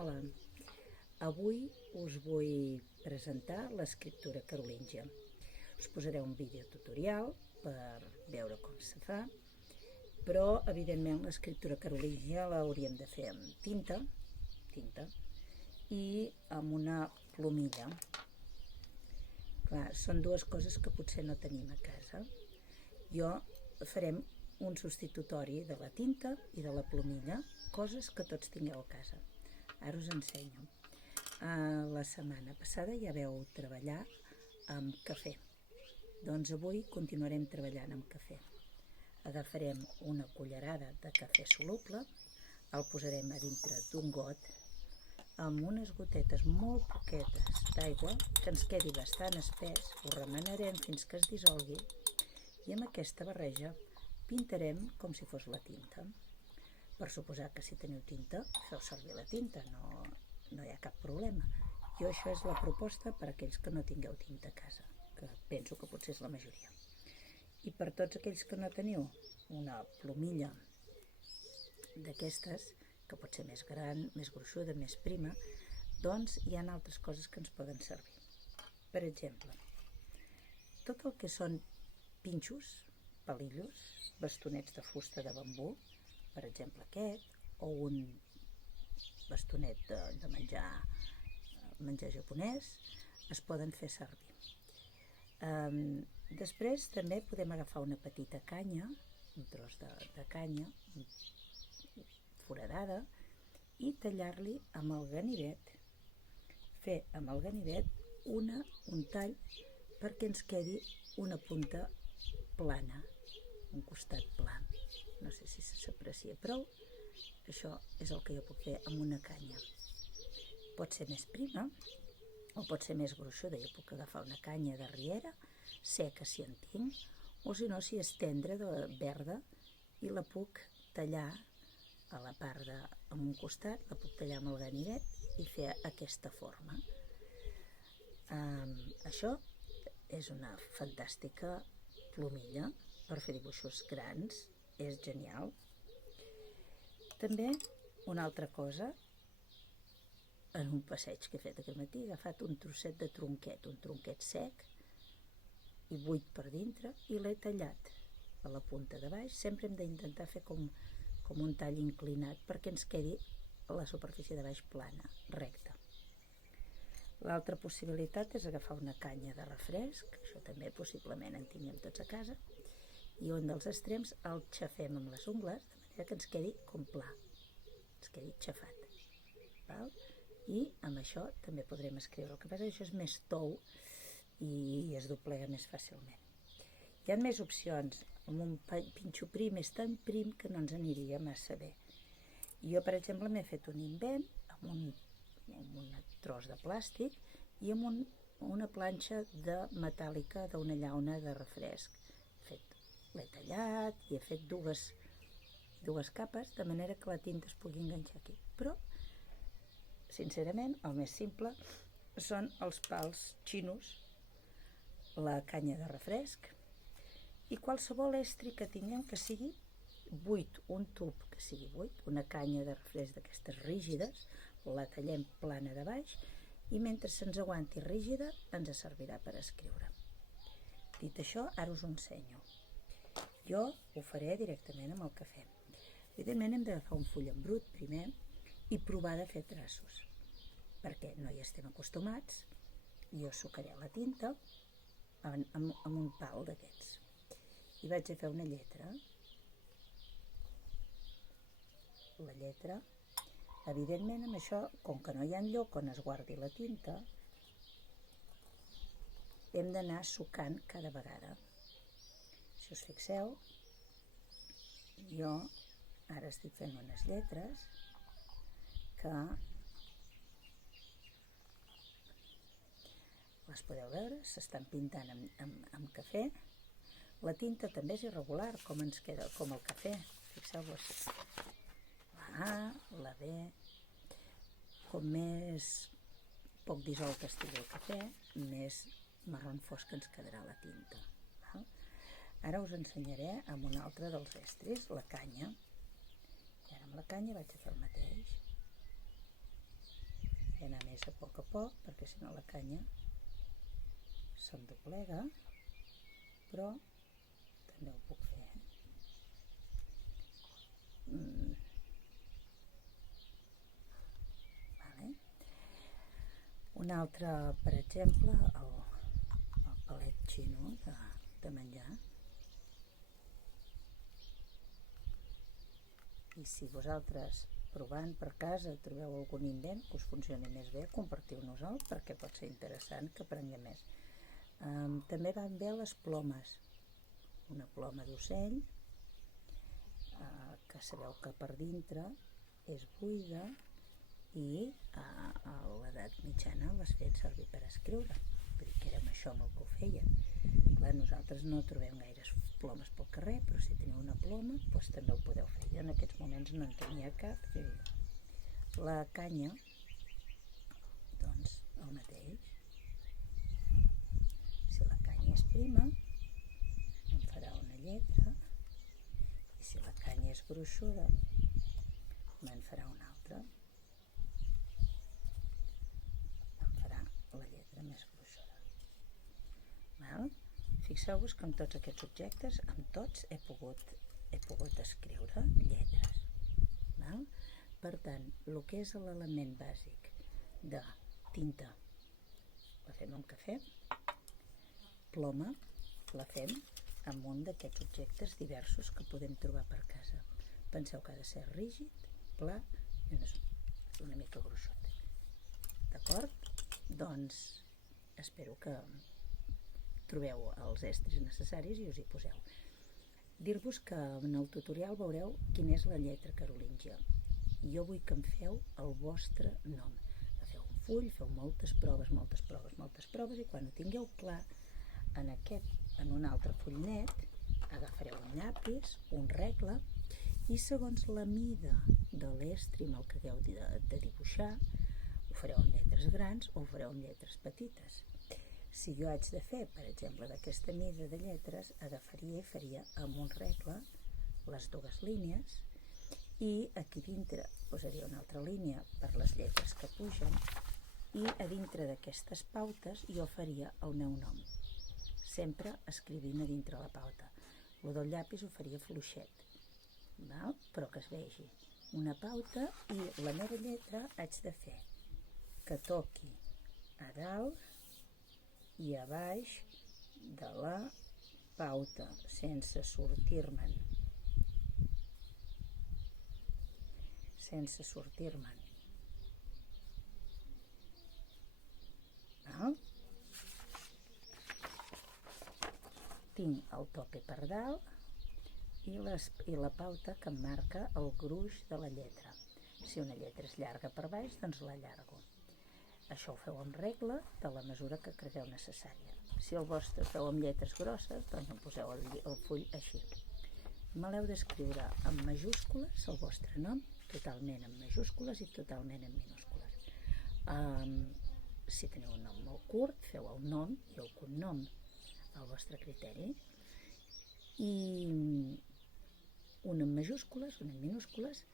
Hola, avui us vull presentar l'escriptura carolíngia. Us posaré un vídeo tutorial per veure com se fa, però evidentment l'escriptura carolíngia l'hauríem de fer amb tinta i amb una plomilla. Clar, són dues coses que potser no tenim a casa. Farem un substitutori de la tinta i de la plomilla, coses que tots tingueu a casa. Ara us ensenyo. La setmana passada ja vau treballar amb cafè. Doncs avui continuarem treballant amb cafè. Agafarem una cullerada de cafè soluble, el posarem a dintre d'un got amb unes gotetes molt poquetes d'aigua que ens quedi bastant espès, ho remenarem fins que es dissolgui i amb aquesta barreja pintarem com si fos la tinta. Per suposar que si teniu tinta, feu servir la tinta, no hi ha cap problema. Això és la proposta per a aquells que no tingueu tinta a casa, que penso que potser és la majoria. I per tots aquells que no teniu una plomilla d'aquestes, que pot ser més gran, més gruixuda, més prima, doncs hi ha altres coses que ens poden servir. Per exemple, tot el que són pinxos, palillos, bastonets de fusta de bambú, per exemple aquest, o un bastonet de menjar japonès, es poden fer servir. Després també podem agafar una petita canya, un tros de canya foradada, i tallar-li amb el ganivet, fer amb el ganivet un tall perquè ens quedi una punta plana, un costat pla. No sé si s'aprecia prou. Això és el que jo puc fer amb una canya. Pot ser més prima o pot ser més gruixuda. Jo puc agafar una canya de riera, seca si en tinc, o si no, si és tendra, verda, i la puc tallar a la part amb un costat, la puc tallar amb el ganivet i fer aquesta forma. Això és una fantàstica plomilla per fer dibuixos grans. És genial. També una altra cosa, en un passeig que he fet aquest matí, he agafat un trosset de tronquet, un tronquet sec i buit per dintre, i l'he tallat a la punta de baix. Sempre hem d'intentar fer com un tall inclinat perquè ens quedi la superfície de baix plana, recta. L'altra possibilitat és agafar una canya de refresc, això també possiblement en tinguem tots a casa, i un dels extrems el xafem amb les ungles, de manera que ens quedi com pla, ens quedi xafat. Val? I amb això també podrem escriure. El que passa és que això és més tou i es doblega més fàcilment. Hi ha més opcions. Amb un pinxo prim és tan prim que no ens aniria massa bé. Jo, per exemple, m'he fet un invent amb un tros de plàstic i amb una planxa metàl·lica d'una llauna de refresc. L'he tallat i he fet dues capes de manera que la tinta es pugui enganxar aquí. Però, sincerament, el més simple són els pals xinos, la canya de refresc i qualsevol estri que tinguem que sigui buit, un tub que sigui buit, una canya de refresc d'aquestes rígides, la tallem plana de baix i mentre se'ns aguanti rígida ens servirà per escriure. Dit això, ara us ho ensenyo. Jo ho faré directament amb el cafè. Evidentment hem d'agafar un full en brut primer i provar de fer traços, perquè no hi estem acostumats. Jo sucaré la tinta amb un pal d'aquests i vaig a fer una lletra. La lletra, evidentment amb això, com que no hi ha lloc on es guardi la tinta, hem d'anar sucant cada vegada. Si us fixeu, jo ara estic fent unes lletres que les podeu veure, s'estan pintant amb cafè. La tinta també és irregular, com ens queda, com el cafè. Fixeu-vos, la A, la B, com més poc dissolt estigui el cafè, més marró fosc ens quedarà la tinta. Ara us ensenyaré amb un altre dels estris, la canya. I ara amb la canya vaig a fer el mateix. a poc, perquè si no la canya se'm doblega, però també ho puc fer. Vale. Un altre, per exemple, el palet xino de menjar. I si vosaltres, provant per casa, trobeu algun invent que us funcioni més bé, compartiu-nos-el, perquè pot ser interessant que aprenguem més. També van bé les plomes. Una ploma d'ocell, que sabeu que per dintre és buida i a l'edat mitjana les feien servir per escriure. Vull dir que era amb això amb el que ho feien. Clar, nosaltres no trobem gaires plomes pel carrer, però si teniu una ploma, doncs també ho podeu fer. Jo en aquests moments no en tenia cap. La canya, doncs el mateix. Si la canya és prima, em farà una lletra, i si la canya és gruixuda, me'n farà una altra. Em farà la lletra més gruixuda. Val? Fixeu-vos que amb tots aquests objectes, amb tots he pogut escriure lletres. Val? Per tant, el que és l'element bàsic de tinta la fem amb cafè, ploma la fem amb un d'aquests objectes diversos que podem trobar per casa. Penseu que ha de ser rígid, pla i una mica gruixut. D'acord? Doncs espero que trobeu els estris necessaris i us hi poseu. Dir-vos que en el tutorial veureu quina és la lletra carolíngia. Jo vull que em feu el vostre nom. Agafeu un full, feu moltes proves, i quan ho tingueu clar, en un altre full net, agafareu un llapis, un regle, i segons la mida de l'estri amb el que hagueu de dibuixar, ho fareu amb lletres grans o ho fareu amb lletres petites. Si jo haig de fer, per exemple, d'aquesta mida de lletres, agafaria i faria amb un regle les dues línies i aquí dintre posaria una altra línia per les lletres que pugen i a dintre d'aquestes pautes jo faria el meu nom, sempre escrivint a dintre la pauta. El del llapis ho faria fluixet, val? Però que es vegi una pauta i la meva lletra haig de fer que toqui a dalt i a baix de la pauta sense sortir-me'n. Tinc el tope per dalt i la pauta que em marca el gruix de la lletra. Si una lletra és llarga per baix, doncs l'allargo. Això ho feu amb regle de la mesura que cregueu necessària. Si el vostre feu amb lletres grosses, doncs em poseu el full així. Me l'heu d'escriure en majúscules, el vostre nom, totalment en majúscules i totalment en minúscules. Si teniu un nom molt curt, feu el nom i el cognom al vostre criteri. I un en majúscules, un en minúscules,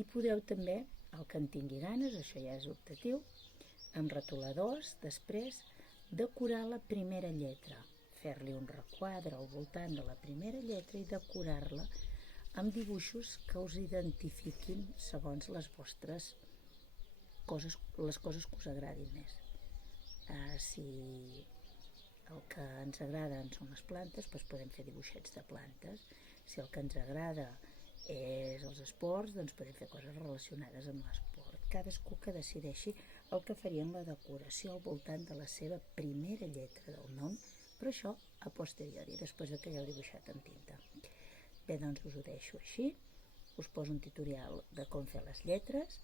i podeu també, el que en tingui ganes, això ja és optatiu, amb retoladors, després, decorar la primera lletra, fer-li un requadre al voltant de la primera lletra i decorar-la amb dibuixos que us identifiquin segons les vostres coses, les coses que us agradin més. Si el que ens agraden són les plantes, doncs podem fer dibuixets de plantes. Si el que ens agrada és els esports, doncs podem fer coses relacionades amb l'esport. Cadascú que decideixi el que faria en la decoració al voltant de la seva primera lletra del nom, però això a posteriori, després que ja heu dibuixat amb tinta. Bé, doncs us ho deixo així, us poso un tutorial de com fer les lletres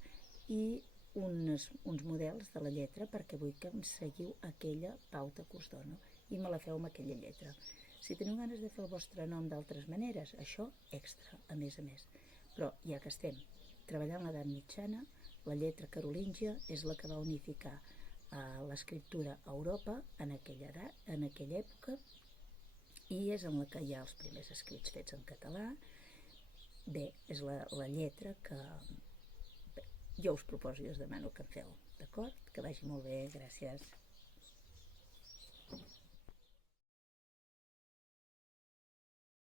i uns models de la lletra perquè vull que em seguiu aquella pauta que us dono i me la feu amb aquella lletra. Si teniu ganes de fer el vostre nom d'altres maneres, això extra, a més. Però ja que estem treballant l'edat mitjana, la lletra carolíngia és la que va unificar l'escriptura a Europa en aquella època i és en la que hi ha els primers escrits fets en català. Bé, és la lletra que jo us proposo i us demano que en feu. D'acord? Que vagi molt bé, gràcies.